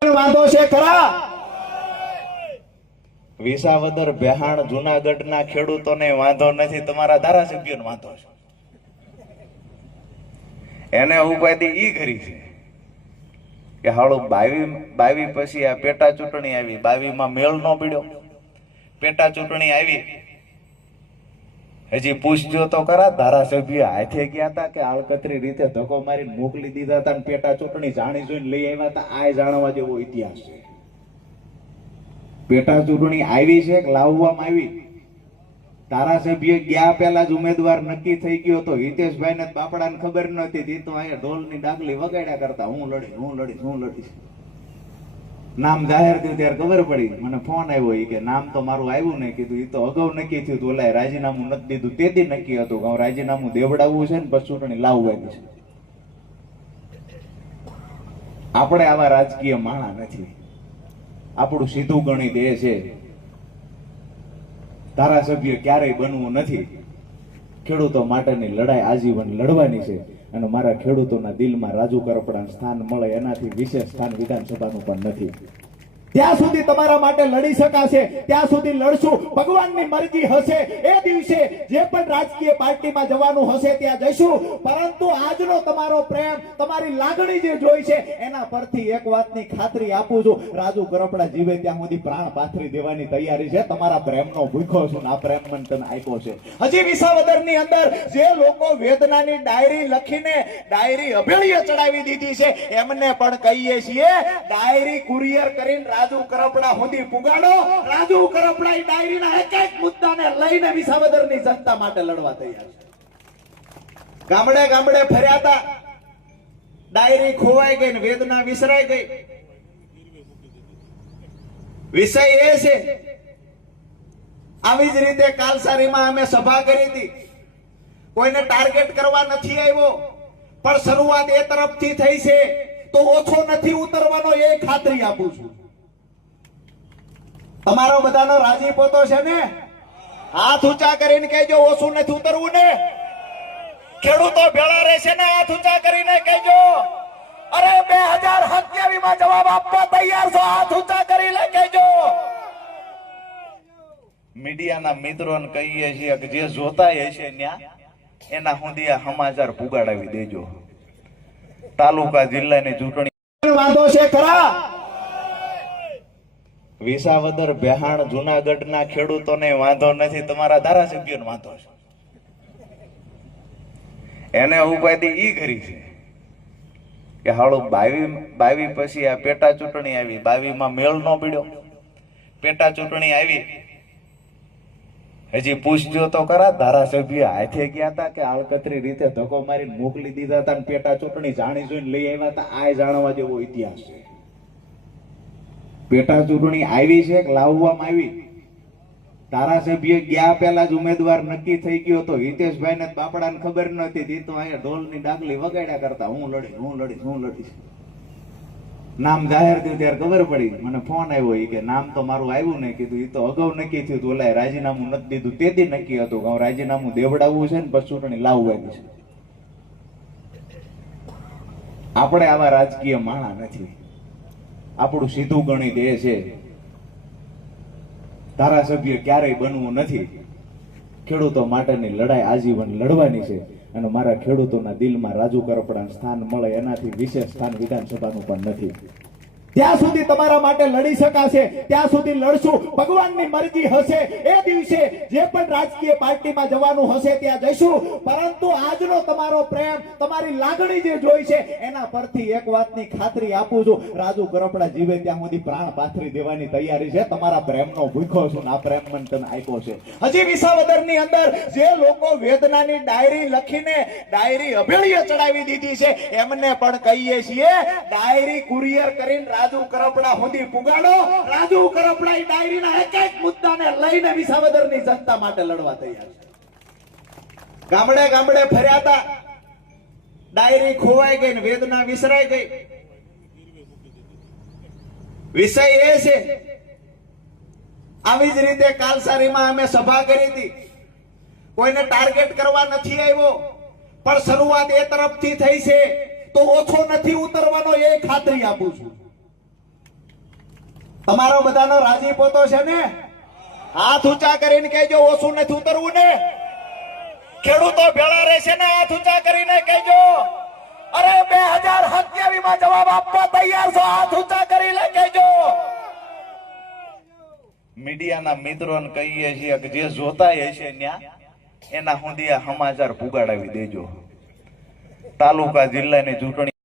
વાંધો છે ખરા? વિસાવદર બેહાણ જુનાગઢના ખેડૂતોને વાંધો નથી, તમારા ધારાસભ્યોને વાંધો છે. એને ઉપાધિ ઈ કરી છે કે હાળું 22 પછી આ પેટા ચૂંટણી આવી, 22 માં મેળ ન પડ્યો, પેટા ચૂંટણી આવી. હજી પૂછજો તો ખરા, ધારાસભ્ય હાથે ગયા હતા કે આળકતરી રીતે ધક્કો મારીને મોકલી દીધા હતા, પેટા ચૂંટણી જાણી જોઈને લઈ આવ્યા હતા? આ જાણવા જેવો ઇતિહાસ છે. પેટા ચૂંટણી આવી છે કે લાવવામાં આવી? ધારાસભ્ય ગયા પહેલા જ ઉમેદવાર નક્કી થઈ ગયો હતો. હિતેશભાઈ ને બાપડાને ખબર નહોતી, તે તો અહીંયા ઢોલની ડાકલી વગાડ્યા કરતા, હું લડીશ. નામ જાહેર થયું ત્યારે ખબર પડી, મને ફોન આવ્યો કે નામ તો મારું આવ્યું નહીં. કીધું એ તો અગાઉ નક્કી થયું હતું, ઓલા રાજીનામું નથી દીધું, તેથી નક્કી હતું કે રાજીનામું દેવડાવવું છે ને પછી ચૂંટણી લાવવાની છે. આપણે આવા રાજકીય માણા નથી. આપણું સીધું ગણિત એ છે, ધારાસભ્ય ક્યારેય બનવું નથી. ખેડૂતો માટેની લડાઈ આજીવન લડવાની છે અને મારા ખેડૂતોના દિલમાં રાજુ કરપડાનું સ્થાન મળે એનાથી વિશેષ સ્થાન વિધાનસભાનું પણ નથી. જ્યાં સુધી તમારા માટે લડી શકાશે ત્યાં સુધી લડશું. ભગવાનની મરજી હશે એ દિવસે જે પણ રાજકીય પાર્ટીમાં જવાનું હશે ત્યાં જઈશું. પરંતુ આજનો તમારો પ્રેમ, તમારી લાગણી જે જોઈ છે એના પરથી એક વાતની ખાતરી આપું છું, રાજુ કરપડા જીવે ત્યાં સુધી પ્રાણ પાથરી દેવાની તૈયારી છે. તમારા પ્રેમનો ભૂખો છું, આ પ્રેમ મને તને આપ્યો છે. હજી વિસાવદરની અંદર જે લોકો વેદનાની ડાયરી લખીને ડાયરી અભેળીએ ચડાવી દીધી છે એમને પણ કહીએ છીએ, ડાયરી કુરિયર કરીને રાજુ કરપડા સુધી પુગાડો. રાજુ કરપડા એ ડાયરીના એક એક મુદ્દાને લઈને વિસાવદરની જનતા માટે લડવા તૈયાર છે. ગામડે ગામડે ફર્યા હતા, ડાયરી ખોવાઈ ગઈ ને વેદના વિસરાઈ ગઈ. વિષય એ છે, આવી જ રીતે કાલસારીમાં અમે સભા કરી હતી. કોઈને ટાર્ગેટ કરવા નથી આવ્યો, પણ શરૂઆત એ તરફથી થઈ છે તો ઓછો નથી ઉતરવાનો એ ખાતરી આપું છું. તમારો બધાનો રાજીપો તો છે ને? હાથ ઊંચા કરીને કહેજો ઓછું નથી ઉતરવું ને. ખેડૂતો ભેળા રહેશે ને, હાથ ઊંચા કરીને કહેજો. અરે 2027 માં જવાબ આપવા તૈયાર છો? હાથ ઊંચા કરીને કહેજો. મીડિયાના મિત્રોને કહીએ છીએ કે જે જોતા હશે ત્યાં એના સુધી આ સમાચાર પુગાડાવી દેજો. તાલુકા જિલ્લાની ચૂંટણી વાંધો છે ખરા? વિસાવદર બેહાણ જુનાગઢના ખેડૂતોને વાંધો નથી, તમારા ધારાસભ્યોને વાંધો છે. એને ઉપાધિ ઈ કરી છે કે હાળું 22 પછી આ પેટા ચૂંટણી આવી, 22 માં મેળ ન પડ્યો, પેટા ચૂંટણી આવી. હજી પૂછજો તો ખરા, ધારાસભ્ય હાથે ગયા હતા કે આળકતરી રીતે ધક્કો મારીને મોકલી દીધા હતા, પેટા ચૂંટણી જાણી જોઈને લઈ આવ્યા હતા? આ જાણવા જેવો ઇતિહાસ છે. પેટા ચૂંટણી આવી છે કે લાવવામાં આવી? ધારાસભ્ય ગયા પહેલા જ ઉમેદવાર નક્કી થઈ ગયો હતો. હિતેશભાઈ ને બાપડાને ખબર નહોતી, તે તો અહીંયા ઢોલની ડાકલી વગાડ્યા કરતા, હું લડીશ. નામ જાહેર થયું ત્યારે ખબર પડી, મને ફોન આવ્યો કે નામ તો મારું આવ્યું નહીં. કીધું એ તો અગાઉ નક્કી થયું હતું, ઓલા રાજીનામું નથી દીધું, તેથી નક્કી હતું કે રાજીનામું દેવડાવવું છે ને પછી ચૂંટણી લાવવાની છે. આપણે આવા રાજકીય માણા નથી. આપણું સીધું ગણિત એ છે, ધારાસભ્ય ક્યારેય બનવું નથી. ખેડૂતો માટેની લડાઈ આજીવન લડવાની છે અને મારા ખેડૂતોના દિલમાં રાજુ કરપડાનું સ્થાન મળે એનાથી વિશેષ સ્થાન વિધાનસભાનું પણ નથી. જ્યાં સુધી તમારા માટે લડી શકાશે ત્યાં સુધી લડશું. ભગવાનની મરજી હશે એ દિવસે જે પણ રાજકીય પાર્ટીમાં જવાનું હશે ત્યાં જઈશું. પરંતુ આજનો તમારો પ્રેમ, તમારી લાગણી જે જોઈ છે એના પરથી એક વાતની ખાતરી આપું છું, રાજુ કરપડા જીવે ત્યાં સુધી પ્રાણ પાથરી દેવાની તૈયારી છે. તમારા પ્રેમનો ભૂખો છું, આ પ્રેમ મને તને આપ્યો છે. હજી વિસાવદરની અંદર જે લોકો વેદનાની ડાયરી લખીને ડાયરી અભેળીએ ચડાવી દીધી છે એમને પણ કહીએ છીએ, ડાયરી કુરિયર કરીને રાજુ કરપડા સુધી પુગાડો. રાજુ કરપડા એ ડાયરીના એક એક મુદ્દાને લઈને વિસાવદરની જનતા માટે લડવા તૈયાર છે. ગામડે ગામડે ફર્યા હતા, ડાયરી ખોવાઈ ગઈ ને વેદના વિસરાઈ ગઈ. વિષય એ છે, આવી જ રીતે કાલસારીમાં અમે સભા કરી હતી. કોઈને ટાર્ગેટ કરવા નથી આવ્યો, પણ શરૂઆત એ તરફથી થઈ છે તો ઓછો નથી ઉતરવાનો એ ખાતરી આપું છું. તમારો બધાનો રાજીપો તો છે ને? હાથ ઊંચા કરીને કહેજો ઓછું નથી ઉતરવું ને. ખેડૂતો ભેળા રહેશે ને, હાથ ઊંચા કરીને કહેજો. અરે 2027 માં જવાબ આપવા તૈયાર છો? હાથ ઊંચા કરીને કહેજો. મીડિયાના મિત્રોને કહીએ છીએ કે જે જોતા હશે ન્યા એના સુધી આ સમાચાર પુગાડાવી દેજો. તાલુકા જિલ્લાની ચૂંટણી